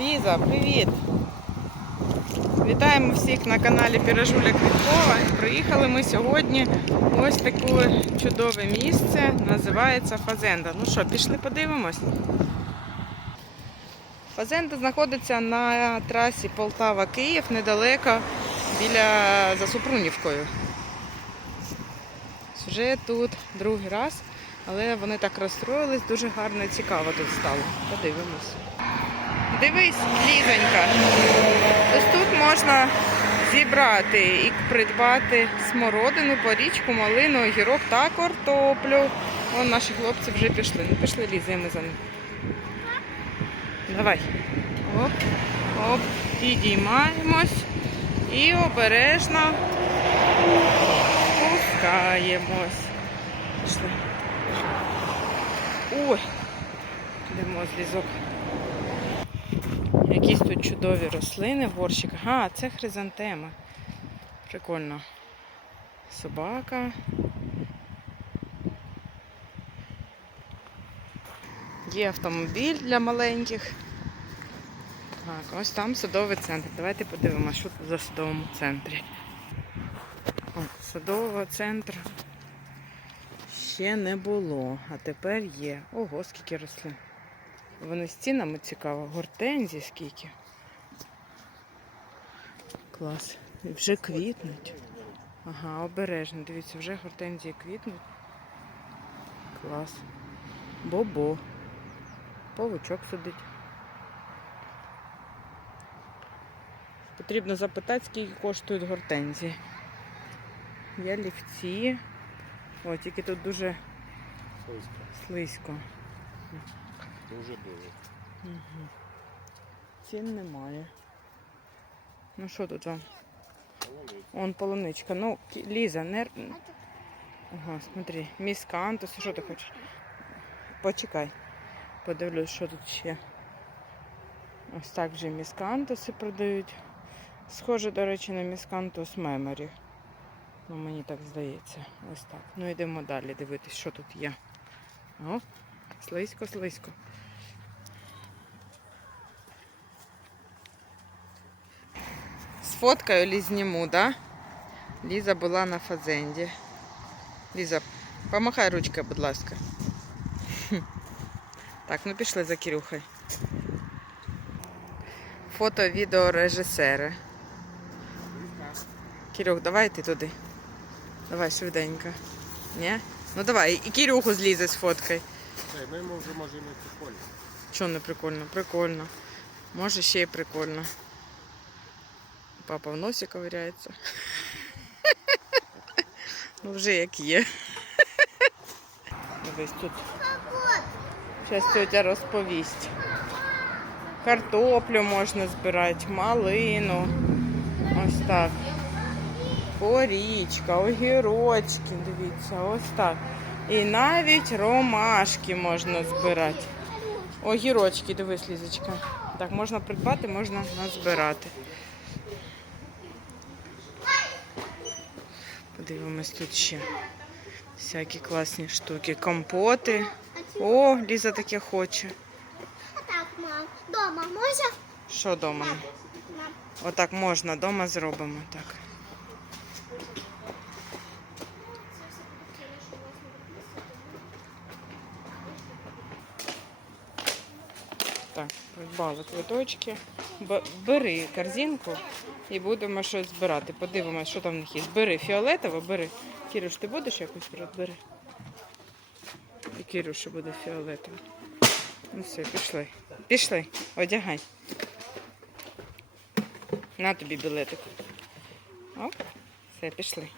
Ліза, привіт! Вітаємо всіх на каналі Піражуля Квіткова. Приїхали ми сьогодні в ось таке чудове місце, називається Фазенда. Ну що, пішли подивимось. Фазенда знаходиться на трасі Полтава-Київ недалеко біля за Супрунівкою. Вже тут другий раз, але вони так розстроїлись, дуже гарно і цікаво тут стало. Подивимось. Дивись, Лізонька. Ось тут можна зібрати і придбати смородину, порічку, малину, огірок та картоплю. Вон наші хлопці вже пішли. Ну пішли Ліза, за ним. Давай. Оп, оп, підіймаємось і обережно спускаємось. Пішли. Ой, йдемо злізок. Якісь тут чудові рослини в горщиках. А, це хризантема. Прикольно. Собака. Є автомобіль для маленьких. Так, ось там садовий центр. Давайте подивимося, що за садовому центрі. О, садового центру ще не було, а тепер є. Ого, скільки рослин. Вони стінами цікаво. Гортензії скільки. Клас. І вже квітнуть. Ага, обережно. Дивіться, вже гортензії квітнуть. Клас. Бобо. Павучок сидить. Потрібно запитати, скільки коштують гортензії. Є лівці. О, тільки тут дуже Слизько. слизько. Дуже дуже. Угу. Цін немає. Ну що тут вам? Полуниця. Он полуничка. Ну, Ліза, не. Ага, смотри, міскантус. Що ти хочеш? Почекай. Подивлюсь, що тут ще. Ось так вже міскантуси продають. Схоже, до речі, на міскантус меморі. Ну, мені так здається. Ось так. Ну йдемо далі дивитись, що тут є. О, слизько, слизько. Сфоткаю Ліз зніму, да? Ліза була на фазенді. Ліза, помахай ручкою, будь ласка. Так, ну пішли за Кирюхою. Фото, відео режисери. Кирюх, давай ти туди. Давай швиденько. Ні? Ну давай, і Кирюху злізе з фоткою. Ми вже може і прикольно. Чого не прикольно? Прикольно. Може ще й прикольно. Папа в носі ковиряється. Ну вже як є. Дивись тут. Зараз тетя розповість. Картоплю можна збирати, малину. Ось так. Порічка, огірочки, дивіться, ось так. І навіть ромашки можна збирати. Огірочки, дивись, Лізочка. Так, можна придбати, можна назбирати. Подивимось тут ще. Всякі класні штуки. Компоти. О, Ліза таке хоче. Так, мам, дома можна? Що вдома? Мам. Отак можна, вдома зробимо так. Так, придбали квиточки. Бери корзинку і будемо щось збирати. Подивимось, що там в них є. Бери фіолетово, бери. Кірюш, ти будеш якусь брати? Бери. І Кірюша буде фіолетово. Ну все, пішли. Пішли, одягай. На тобі білетик. Оп, все, пішли.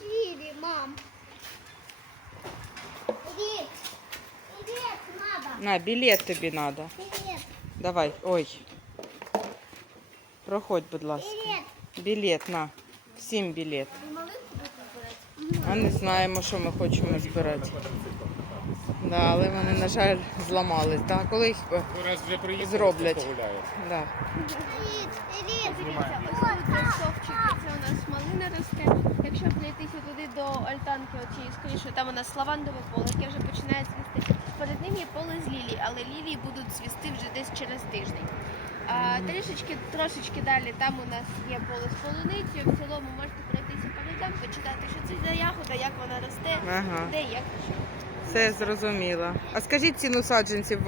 Іди, мам. На, білет тобі треба. Іди. Давай, ой. Проходь, будь ласка. Іди. Білет, на. Всім білет. Ви малинку будете брати? А не знаємо, що ми хочемо збирати. Да, але вони, на жаль, зламались. Да, коли їх. е, Ну, раз вже приїхали, Зроблять. то погуляє. Да. Іди, іди. Ось тут є стовпчики, це у нас малина росте. якщо пройтися туди до альтанки, оцієї скоріше, там у нас лавандове поле, яке вже починає цвісти. Перед ним є поле з лілій, але лілії будуть цвісти вже десь через тиждень. А трішечки, трошечки далі там у нас є поле з полуницею. В цілому можете пройтися по рядам, почитати, що це за ягода, як вона росте, Ага. де як що. Все зрозуміло. А скажіть ціну саджанців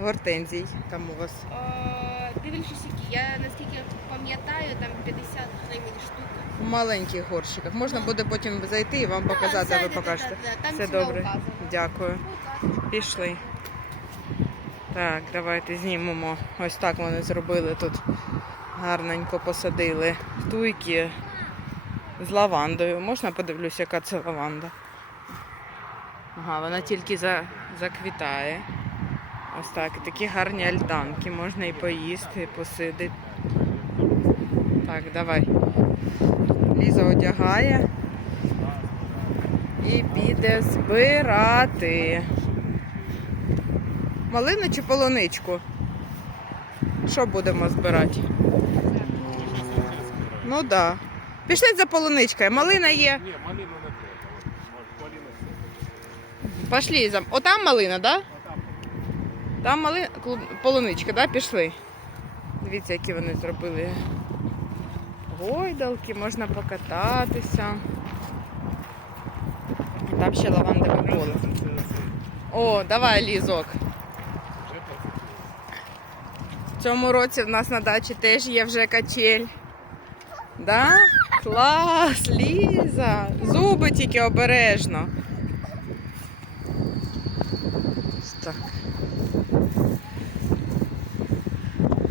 гортензій там у вас. Е, Дивлячись, які. Я наскільки пам'ятаю, там 50 гривень штука. В маленьких горщиках. Можна буде потім зайти і вам показати, а ви покажете. Все добре. Дякую. Пішли. Так, давайте знімемо. Ось так вони зробили тут. Гарненько посадили туйки з лавандою. Можна подивлюся, яка це лаванда? Ага, вона тільки за, заквітає. Ось так. Такі гарні альтанки. Можна і поїсти, і посидити. Так, давай. Ліза одягає і піде збирати. Малину чи полуничку? Що будемо збирати? Ну так. Да. Пішли за полуничкою. Малина є. Ні, малину не треба. От, Пішли за. Отам малина, так? Да? Там мали... клуб- полуничка, да? Пішли. Дивіться, які вони зробили. Гойдалки, можна покататися. І Там ще лавандове поле. О, давай, лізок. В цьому році в нас на дачі теж є вже качель. Да? Клас, Ліза. Зуби тільки обережно. Так.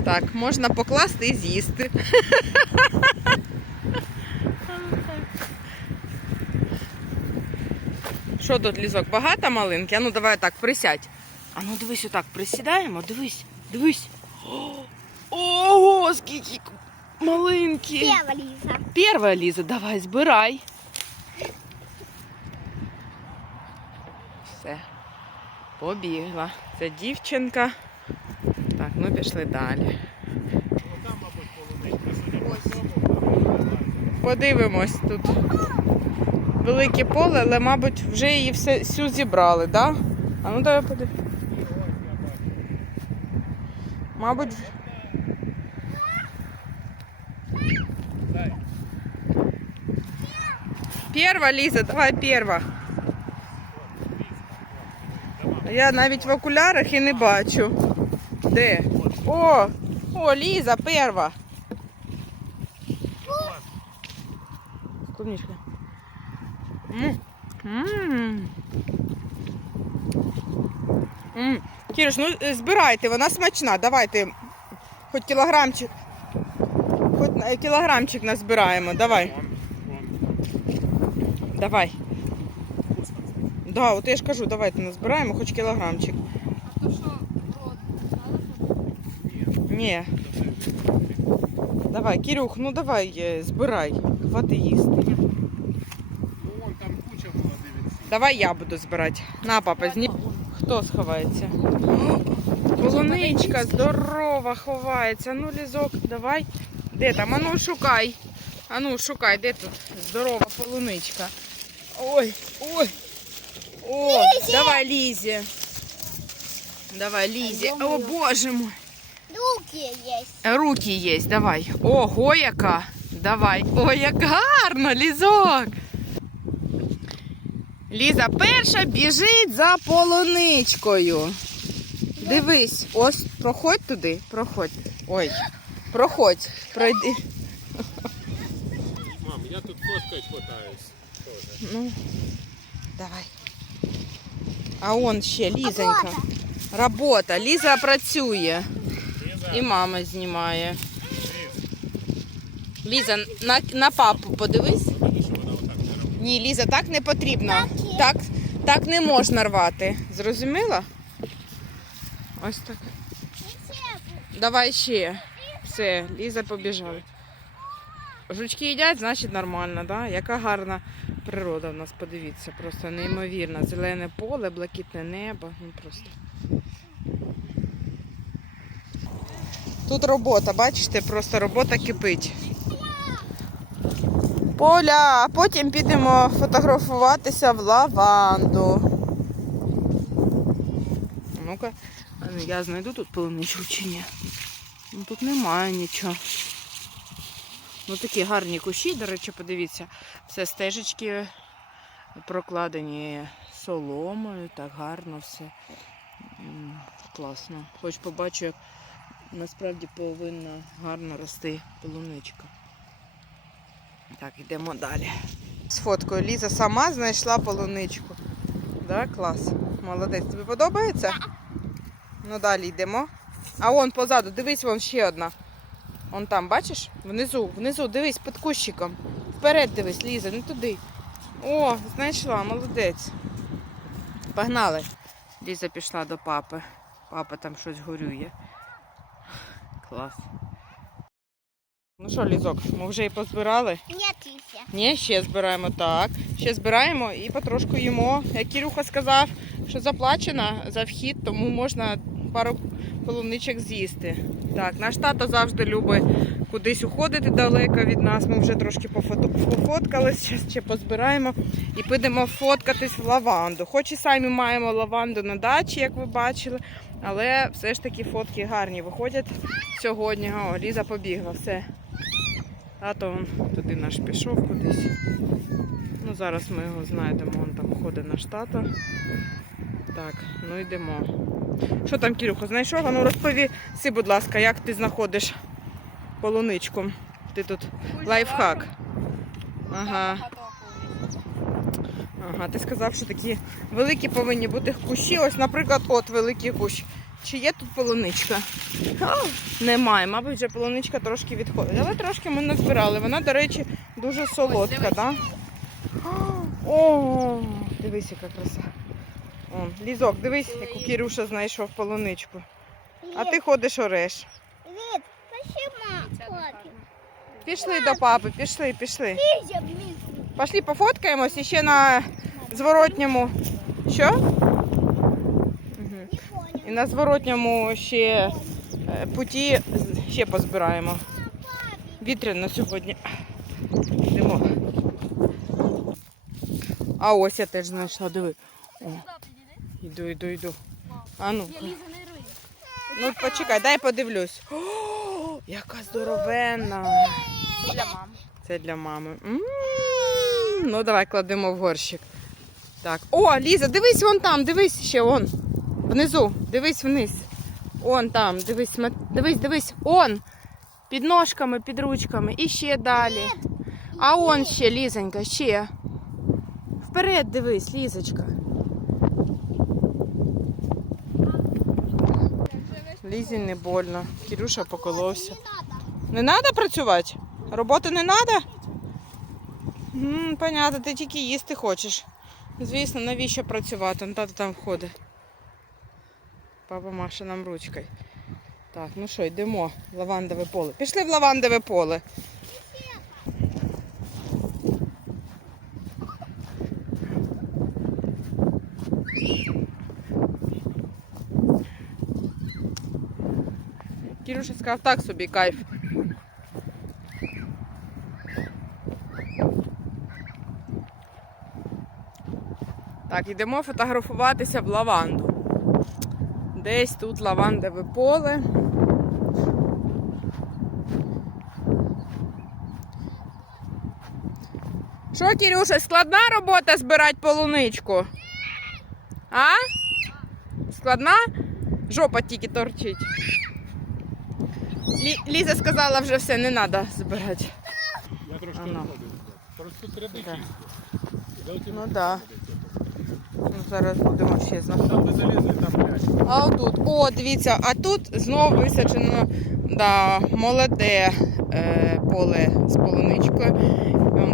Так, можна покласти і з'їсти. Що тут лізок? Багато малинки? А ну давай так, присядь. А ну дивись отак, присідаємо, дивись, дивись. Ого, скільки малинки. Ева, Лиза. Перша Ліза, давай, збирай. Все. Побігла. Це дівчинка. Так, ну пішли далі. Подивимось тут. Велике поле, але, мабуть, вже її все, всю зібрали, так? Да? А ну давай подивимось. Мабуть, Дай. перша Ліза, давай перша. Я навіть в окулярах і не бачу. Де? О! О, Ліза, перша. Клубничка. М. Кірюш, ну е, збирайте, вона смачна. Давайте. Хоч кілограмчик. Хоч кілограмчик назбираємо. Давай. Давай. Да, от я ж кажу, давайте назбираємо хоч кілограмчик. А то що, Ні. Давай, Кирюх, ну давай, е, збирай. Хвати їсти. Ну, вон там куча була, дивіться. Давай я буду збирати. На, папа, зні... Хто сховається? Полуничка здорова ховається. Ну, лізок, давай. Де там? Ану, шукай. Ану, шукай, де тут здорова полуничка. Ой, ой. О, давай, Лізі. Давай, Лізі. О, боже мой. Руки есть. Руки є, давай. Ого, яка. Давай. Ой, як гарно, лізок. Ліза перша біжить за полуничкою. Дивись, ось проходь туди, проходь. Ой, проходь, пройди. Мам, я тут фоткать пытаюсь. Тоже. Ну, давай. А он ще Лізонька. Робота. Ліза працює. Ліза, І мама знімає. Ліза, на, на папу подивись. покажи, що вона отак не робить. Ні, Ліза, так не потрібно. Так. Так, не можна рвати. Зрозуміла? Ось так. Давай ще. Все, Ліза побіжала. Жучки їдять, значить нормально, да? Яка гарна природа в нас, подивіться, просто неймовірна. Зелене поле, блакитне небо. Ну просто. Тут робота, бачите, просто робота кипить. Поля, а потім підемо фотографуватися в лаванду. Ну-ка, ну, я знайду тут полуничку чи ні. Ну тут немає нічого. Ну такі гарні кущі, до речі, подивіться, все стежечки прокладені соломою, так гарно все. Класно. Хоч побачу, як насправді повинна гарно рости полуничка. Так, йдемо далі. З фоткою Ліза сама знайшла полуничку. Да, клас. Молодець. Тобі подобається? Ну далі йдемо. А вон позаду, дивись, вон ще одна. Вон там, бачиш? Внизу, внизу, дивись, під кущиком. Вперед дивись, Ліза, не туди. О, знайшла, молодець. Погнали. Ліза пішла до папи. Папа там щось горює. Клас. Ну що, Лізок, ми вже і позбирали? Нет, Лися. Ні, ще збираємо так. Ще збираємо і потрошку їмо. Як Кірюха сказав, що заплачено за вхід, тому можна пару полуничок з'їсти. Так, наш тато завжди любить кудись уходити далеко від нас. Ми вже трошки пофоткались, зараз ще позбираємо і підемо фоткатись в лаванду. Хоч і самі маємо лаванду на дачі, як ви бачили, але все ж таки фотки гарні виходять сьогодні. О, Ліза побігла, все. Тато он туди наш пішов кудись. Ну, зараз ми його знайдемо, он там ходить наш тато. Так, ну йдемо. Що там, Кірюха, знайшов? А Ну розповіси, будь ласка, як ти знаходиш полуничку. Ти тут лайфхак. Ага. Ага, ти сказав, що такі великі повинні бути кущі. Ось, наприклад, от великий кущ. Чи є тут полуничка? Немає, мабуть, вже полуничка трошки відходить. Але трошки ми назбирали. Вона, до речі, дуже солодка, так? О, дивись, яка краса. Он, лізок, дивись, яку Кірюша знайшов полуничку. А ти ходиш ореш. Папе. Пішли до папи, пішли, пішли. Пошли пофоткаємось і ще на зворотньому. Що? Угу. І на зворотньому ще е, путі ще позбираємо. Вітряно сьогодні. Йдемо. А ось я теж знайшла, диви. О, йду, йду, йду. А ну. Ну почекай, дай подивлюсь. О, яка здоровенна. Для мами. Це для мами. м Ну, давай кладемо в горщик. Так. О, Ліза, дивись вон там, дивись ще вон. Внизу, дивись вниз. Он там, дивись, дивись, дивись, он. Під ножками, під ручками. І ще далі. А он ще, Лізонька, ще. Вперед дивись, Лізочка. Лізі не больно. Кірюша поколовся. Не треба працювати? Роботи не треба? Понятно, ти тільки їсти хочеш. Звісно, навіщо працювати? Тато там входить. Папа Маша нам ручкою. Так, ну що, йдемо. в Лавандове поле. Пішли в лавандове поле. Кірюша сказав, так собі кайф. Так, йдемо фотографуватися в лаванду. Десь тут лавандове поле. Що, Кірюша, складна робота збирати полуничку? А? Складна? Жопа тільки торчить. Лі- Ліза сказала вже все, не треба збирати. Я трошки Ано. Трошки треба Так. чисто. Ну да. Ну, зараз будемо ще знаходити. А отут, о, дивіться, а тут знову висаджено да, молоде е, поле з полуничкою.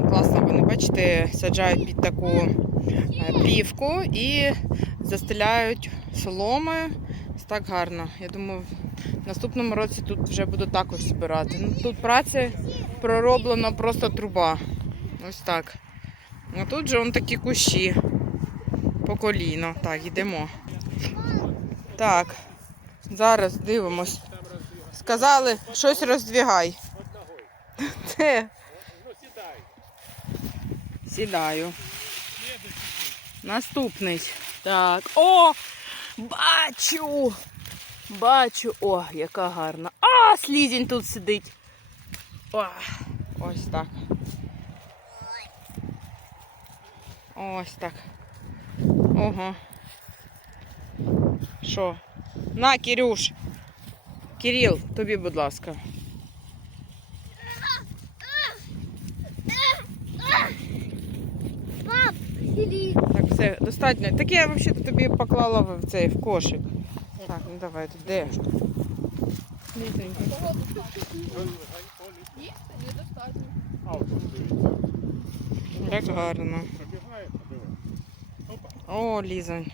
Класно вони, бачите, саджають під таку е, плівку і застеляють соломою. Так гарно. Я думаю, в наступному році тут вже буду також збирати. Ну, тут праці пророблено просто труба. Ось так. А тут же вон такі кущі коліно. Так, йдемо. Так, зараз дивимось. Сказали, щось роздвігай. Сідай. Сідаю. Наступний. Так. О! Бачу! Бачу. О, яка гарна. А, слізень тут сидить. О, ось так. Ось так. Ого. Що? На, Кирюш. Кирил, тобі, будь ласка. Пап. Так, все, достатньо. Так я взагалі тобі поклала в цей в кошик. Так, ну давай, тут де? Лізенька. Їсти недостатньо. Як гарно. О, Лізонь.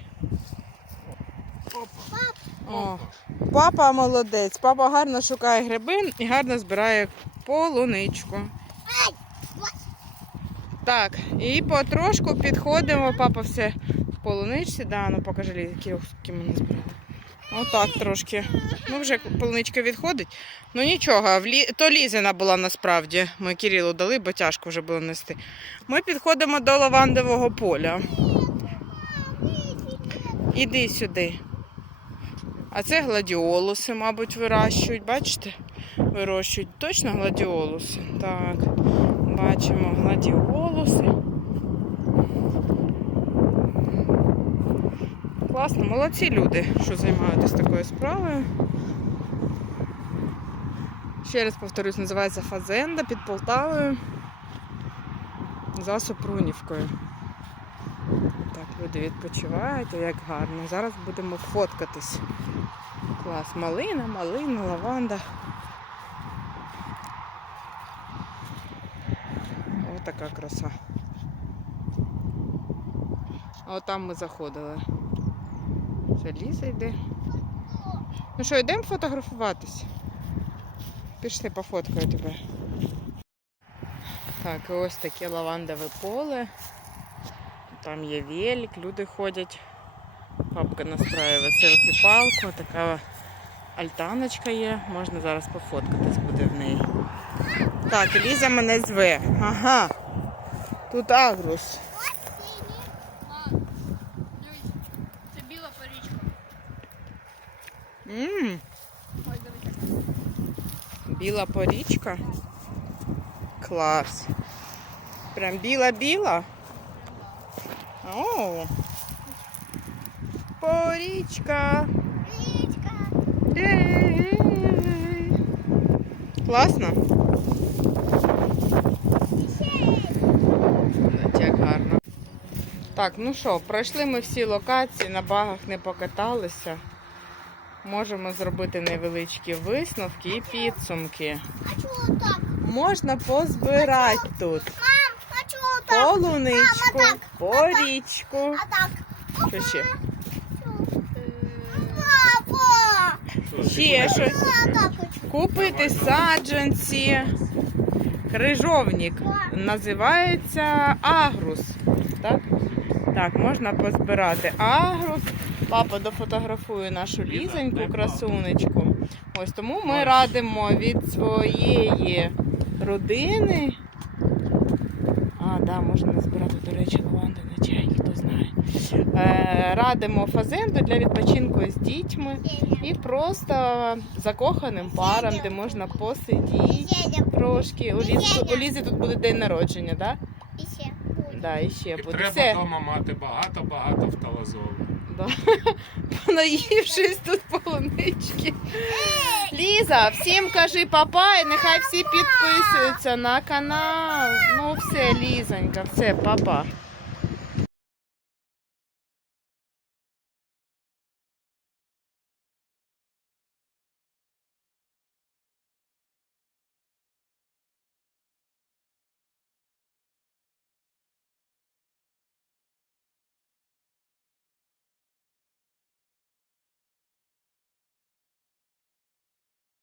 О, папа молодець. Папа гарно шукає гриби і гарно збирає полуничку. Так, і потрошку підходимо. Папа все в полуничці. Да, ну покажи, які ми назбирали. Отак трошки. Ну, вже полуничка відходить. Ну нічого, то лізина була насправді. Ми Кирилу дали, бо тяжко вже було нести. Ми підходимо до лавандового поля. Іди сюди. А це гладіолуси, мабуть, вирощують. Бачите? Вирощують точно гладіолуси. Так, бачимо гладіолуси. Класно, молодці люди, що займаєтесь такою справою. Ще раз повторюсь, називається Фазенда під Полтавою за Супрунівкою. Люди відпочивають, як гарно. Зараз будемо фоткатись. Клас. Малина, малина, лаванда. Ось така краса. А от там ми заходили. Це Ліза йде. Ну що, йдемо фотографуватись? Пішли, пофоткаю тебе. Так, ось таке лавандове поле. Там є велик, люди ходять. Папка настраює селфі-палку, така альтаночка є. Можна зараз пофоткатись буде в неї. Так, Ліза мене зве. Ага. Тут агрус. Це біла порічка. Ммм, біла порічка. Клас. Прям біла-біла. О. Порічка. Річка. Класно? Як гарно. Так, ну що, пройшли ми всі локації, на багах не покаталися. Можемо зробити невеличкі висновки і підсумки. Можна позбирати тут полуничку, Мама, так. порічку. А так? Що ще? Папа! Ще щось. А. Купити саджанці. Крижовник називається агрус. Так? Так, можна позбирати агрус. Папа дофотографує нашу лізоньку, красунечку. Ось тому ми радимо від своєї родини. Да, можна назбирати, до речі, лаванди на чай, хто знає. Е, радимо фазенду для відпочинку з дітьми. І просто закоханим парам, де можна посидіти трошки. У Лізи тут буде день народження, так? Да? Да, і ще І буде. треба Все. вдома мати багато-багато вталазолу. Да. Понаївшись тут полунички. Ліза, всім кажи папа і нехай всі підписуються на канал. Ну все, Лізонька, все, папа.